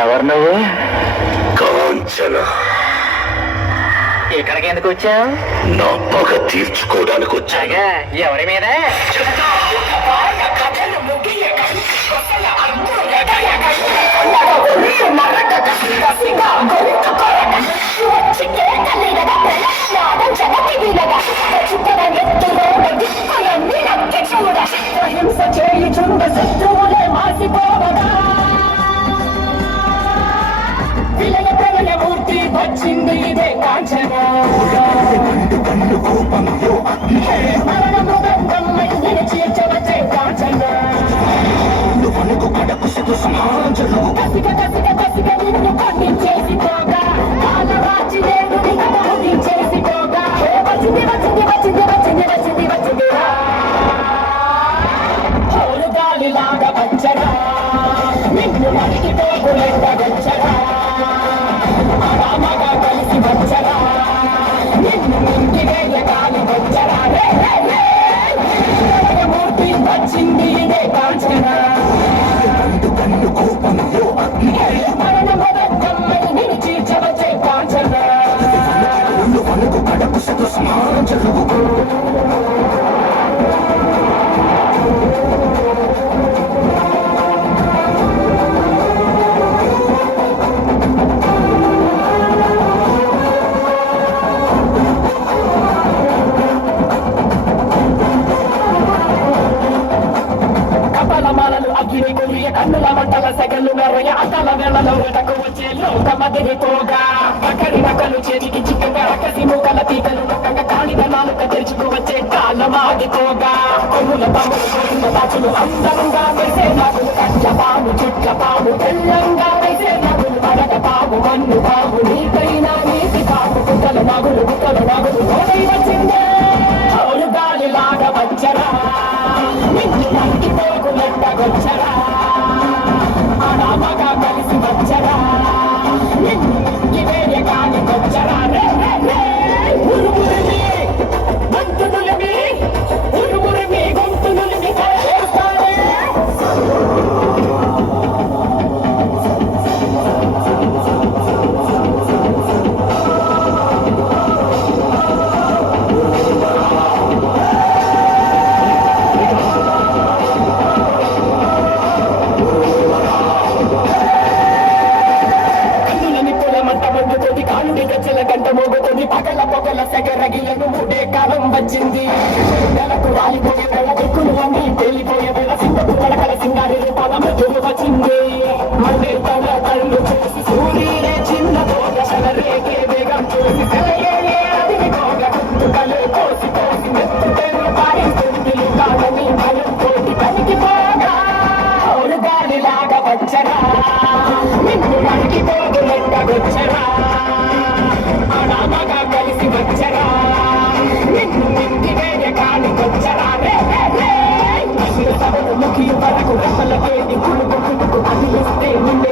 ఎవరు నువ్వు? కాంచన. ఇక్కడికి ఎందుకు వచ్చావు? నా పగ తీర్చుకోవడానికి వచ్చాగా. ఎవరి మీద? శత్రువులే మాసిపోవగా విలయ ప్రళయ మూర్తి వచ్చింది ఇదే కాంచన. మరణ మృదంగమ్మై నిలిచేర్చవచ్చే కాంచన. కసిక కసిక కసిక నిన్ను ఖండించేసిపోగా కాలరాచి నేను నిగమోదించేసిపోగా వచ్చింది వచ్చింది వచ్చింది వచ్చింది వచ్చింది వచ్చింది హోరు గాలిలాగా వచ్చరా నిన్ను మరికి పోగులెంట వచ్చరా రామగా కలిసి వచ్చరా నిన్ను ఇంటి వేయగాలి వచ్చరా మూర్తి వచ్చింది ఇదే కాంచన. మరణ మదమ్మై నిలిచీర్చవచ్చే కాంచన. అగ్ని కొలియ కన్నుల మంటల సెగలు మెరయ అతల వేళలో వెటకు వచ్చే లోకమదిరి పోగా అక్కడి నకలు చేతికి చిక్కగా రకసి మూకల తీగలు నొక్కగా కాళిన నాలుక తెరుచుకువచ్చే కాలమాగిపోగా కొమ్ముల పాములు కొమ్ముల దాచులు అందంగా వేసే నగులు కట్ల పాము చుట్ల పాము తెల్లంగా వేసే నగులు పడగ పాము మన్ను పాము నీకైనా నీటి పాము కుక్కల నగులు తోడై వచ్చిందే హోరు గాలిలాగా వచ్చరా నిన్ను నరికి పోగులెట్టగొచ్చరా రామగా కలిసి వచ్చరా నిన్ను ఇంటి వేయగాలి వచ్చరా ఉరుమురిమి గొంతునులిమి ఉరుమురిమి గొంతునులిమి చేస్తారే. పగల పొగల సెగరగిలను మూడే కాలం వచ్చింది. నెలకు రాలిపోయే వేళ దిక్కులు అన్ని తేలిపోయే వేళ సింగపు పడకల సింగారి రూపాల మధ్యలు వచ్చింది. మళ్ళీ తన కళ్ళు చేసి సూర్యుడే చిన్న పోగ శనరేగే వేగం చూసి సెలయేగే అదిరి పోగ కళ్ళు కోసి కోసి మెత్తుటేను పారి తొంగిలు కాలని భయం తోటి పనికిపోగా హోరు గాలిలాగా వచ్చరా నిన్ను మనకి పోగులెట్టగొచ్చరా రామగా కలిసి వచ్చరా నిన్ను ఇంటి వేయగాలి వచ్చరా సభలు ముఖి వరకు రెప్పల పేడి కులుకు కులుకు అదిలిస్తే నిన్నే